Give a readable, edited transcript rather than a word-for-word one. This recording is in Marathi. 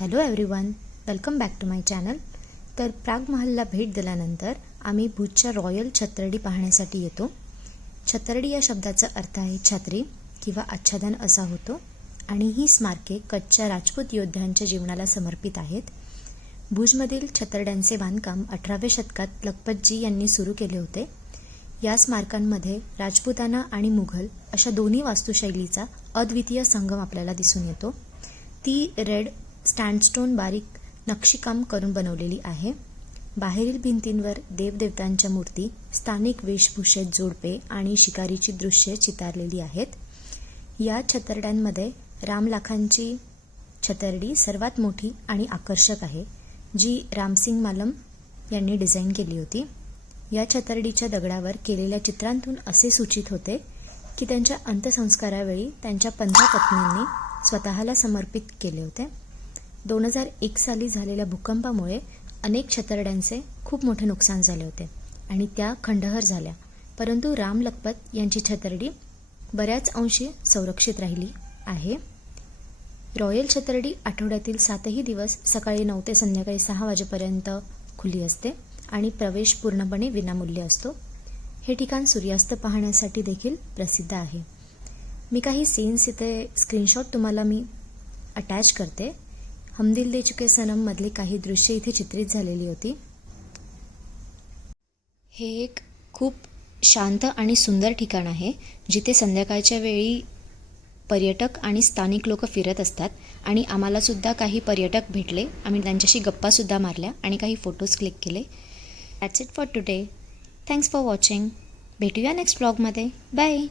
Hello everyone, welcome back to my channel. तर प्राग महालला भेट दिल्यानंतर आम्ही भुजच्या रॉयल छतरडी पाहण्यासाठी येतो. छतरडी या शब्दाचा अर्थ आहे छत्री किंवा आच्छादन असा होतो आणि ही स्मारके कच्छच्या राजपूत योद्ध्यांच्या जीवनाला समर्पित आहेत. भुजमधील छतरड्यांचे बांधकाम 18व्या शतकात लखपतजी यांनी सुरू केले होते. या स्मारकांमध्ये राजपुताना आणि मुघल अशा दोन्ही वास्तुशैलीचा अद्वितीय संगम आपल्याला दिसून येतो. ती रेड स्टँडस्टोन बारीक नक्षीकाम करून बनवलेली आहे. बाहेरील भिंतींवर देवदेवतांच्या मूर्ती, स्थानिक वेशभूषेत जोडपे आणि शिकारीची दृश्ये चितारलेली आहेत. या छतरड्यांमध्ये रामलाखांची छतरडी सर्वात मोठी आणि आकर्षक आहे, जी रामसिंग मालम यांनी डिझाईन केली होती. या छतरडीच्या दगडावर केलेल्या चित्रांतून असे सूचित होते की त्यांच्या अंत्यसंस्कारावेळी त्यांच्या 15 पत्नींनी स्वतःला समर्पित केले होते. 2001 साली झालेल्या भूकंपामुळे अनेक छतरड्यांचे खूप मोठे नुकसान झाले होते आणि त्या खंडहर झाल्या, परंतु राम लखपत यांची छतरडी बऱ्याच अंशी संरक्षित राहिली आहे. रॉयल छतरडी आठवड्यातील 7ही दिवस सकाळी 9 ते संध्याकाळी 6 वाजेपर्यंत खुली असते आणि प्रवेश पूर्णपणे विनामूल्य असतो. हे ठिकाण सूर्यास्त पाहण्यासाठी देखील प्रसिद्ध आहे. मी काही सीन्स इथे स्क्रीनशॉट तुम्हाला अटॅच करते. हम दिल दे चुके सनम मधली काही दृश्ये इथे चित्रित झालेली होती. हे एक खूप शांत आणि सुंदर ठिकाण आहे, जिथे संध्याकाळच्या वेळी पर्यटक आणि स्थानिक लोक फिरत असतात आणि आम्हालासुद्धा काही पर्यटक भेटले. आम्ही त्यांच्याशी गप्पासुद्धा मारल्या आणि काही फोटोज क्लिक केले. That's it for today. Thanks for watching. भेटूया नेक्स्ट ब्लॉगमध्ये. बाय.